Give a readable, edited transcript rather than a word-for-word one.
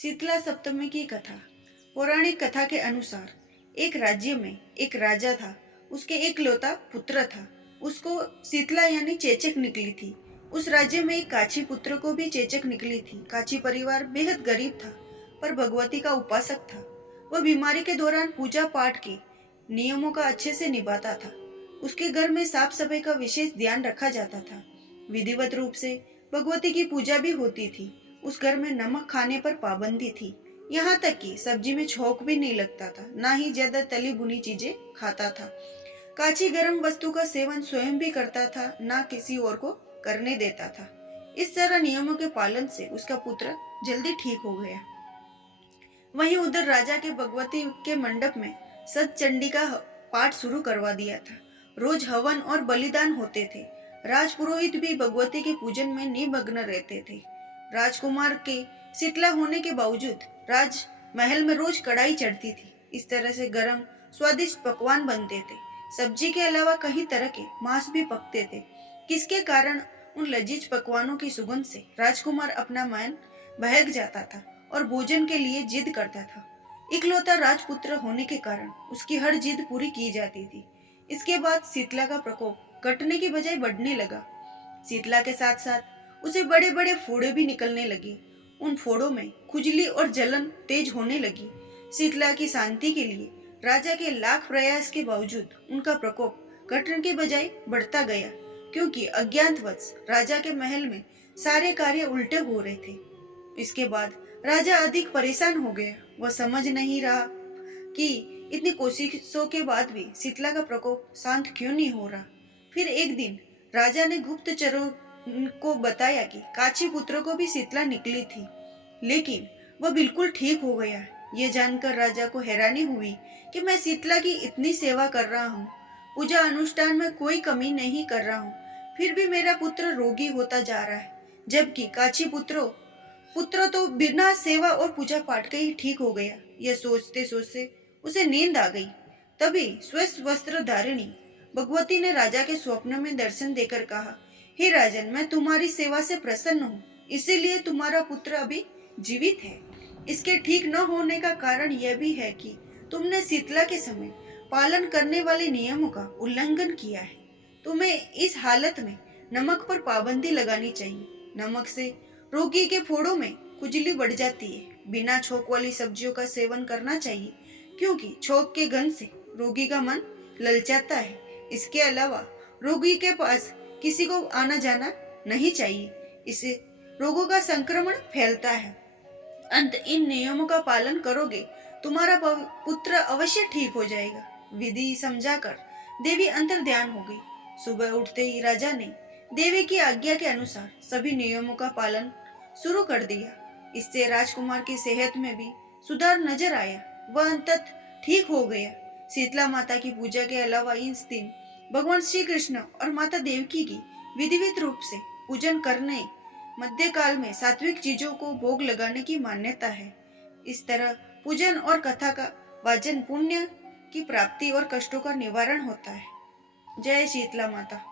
शीतला सप्तमी की कथा। पौराणिक कथा के अनुसार एक राज्य में एक राजा था। उसके एक लौता पुत्र था। उसको शीतला यानी चेचक निकली थी। उस राज्य में एक काची पुत्र को भी चेचक निकली थी। काची परिवार बेहद गरीब था, पर भगवती का उपासक था। वह बीमारी के दौरान पूजा पाठ के नियमों का अच्छे से निभाता था। उसके घर में साफ सफाई का विशेष ध्यान रखा जाता था। विधिवत रूप से भगवती की पूजा भी होती थी। उस घर में नमक खाने पर पाबंदी थी। यहाँ तक कि सब्जी में छोंक भी नहीं लगता था, ना ही ज्यादा तली भुनी चीजें खाता था। काची गर्म वस्तु का सेवन स्वयं भी करता था, ना किसी और को करने देता था। इस तरह नियमों के पालन से उसका पुत्र जल्दी ठीक हो गया। वहीं उधर राजा के भगवती के मंडप में सत चंडी का पाठ शुरू करवा दिया था। रोज हवन और बलिदान होते थे। राजपुरोहित भी भगवती के पूजन में निमग्न रहते थे। राजकुमार के शीतला होने के बावजूद राज महल में रोज कढ़ाई चढ़ती थी। इस तरह से गरम स्वादिष्ट पकवान बनते थे। सब्जी के अलावा कई तरह के मांस भी पकते थे, किसके कारण उन लजीज पकवानों की सुगंध से राजकुमार अपना मन बहक जाता था और भोजन के लिए जिद करता था। इकलौता राजपुत्र होने के कारण उसकी हर जिद पूरी की जाती थी। इसके बाद शीतला का प्रकोप घटने की बजाय बढ़ने लगा। शीतला के साथ साथ उसे बड़े बड़े फोड़े भी निकलने लगे। उन फोड़ों में खुजली और जलन तेज होने लगी। शीतला की शांति के लिए राजा के लाख प्रयास के बावजूद उनका प्रकोप घटने के बजाय बढ़ता गया, क्योंकि अज्ञातवश राजा के महल में सारे कार्य उल्टे हो रहे थे। इसके बाद राजा अधिक परेशान हो गया। वह समझ नहीं रहा कि इतनी कोशिशों के बाद भी शीतला का प्रकोप शांत क्यों नहीं हो रहा। फिर एक दिन राजा ने गुप्तचरों को बताया कि काची पुत्र को भी शीतला निकली थी, लेकिन वह बिल्कुल ठीक हो गया। ये जानकर राजा को हैरानी हुई कि मैं शीतला की इतनी सेवा कर रहा हूँ, पूजा अनुष्ठान में कोई कमी नहीं कर रहा हूँ, फिर भी मेरा पुत्र रोगी होता जा रहा है, जबकि काची पुत्र तो बिना सेवा और पूजा पाठ के ही ठीक हो गया। यह सोचते सोचते उसे नींद आ गई। तभी स्वस्थ वस्त्र धारिणी भगवती ने राजा के स्वप्न में दर्शन देकर कहा, हे राजन, मैं तुम्हारी सेवा से प्रसन्न हूँ, इसीलिए तुम्हारा पुत्र अभी जीवित है। इसके ठीक न होने का कारण यह भी है कि तुमने शीतला के समय पालन करने वाले नियमों का उल्लंघन किया है। तुम्हें इस हालत में नमक पर पाबंदी लगानी चाहिए। नमक से रोगी के फोड़ों में खुजली बढ़ जाती है। बिना छोंक वाली सब्जियों का सेवन करना चाहिए, क्योंकि छोंक के गंध से रोगी का मन ललचाता है। इसके अलावा रोगी के पास किसी को आना जाना नहीं चाहिए, इससे रोगों का संक्रमण फैलता है। अंत इन नियमों का पालन करोगे, तुम्हारा पुत्र अवश्य ठीक हो जाएगा। विधि समझाकर देवी अंतर ध्यान हो गई। सुबह उठते ही राजा ने देवी की आज्ञा के अनुसार सभी नियमों का पालन शुरू कर दिया। इससे राजकुमार की सेहत में भी सुधार नजर आया। वह अंततः ठीक हो गया। शीतला माता की पूजा के अलावा इस दिन भगवान श्री कृष्ण और माता देवकी की विधिवत रूप से पूजन करने, मध्यकाल में सात्विक चीजों को भोग लगाने की मान्यता है। इस तरह पूजन और कथा का वाचन पुण्य की प्राप्ति और कष्टों का निवारण होता है। जय शीतला माता।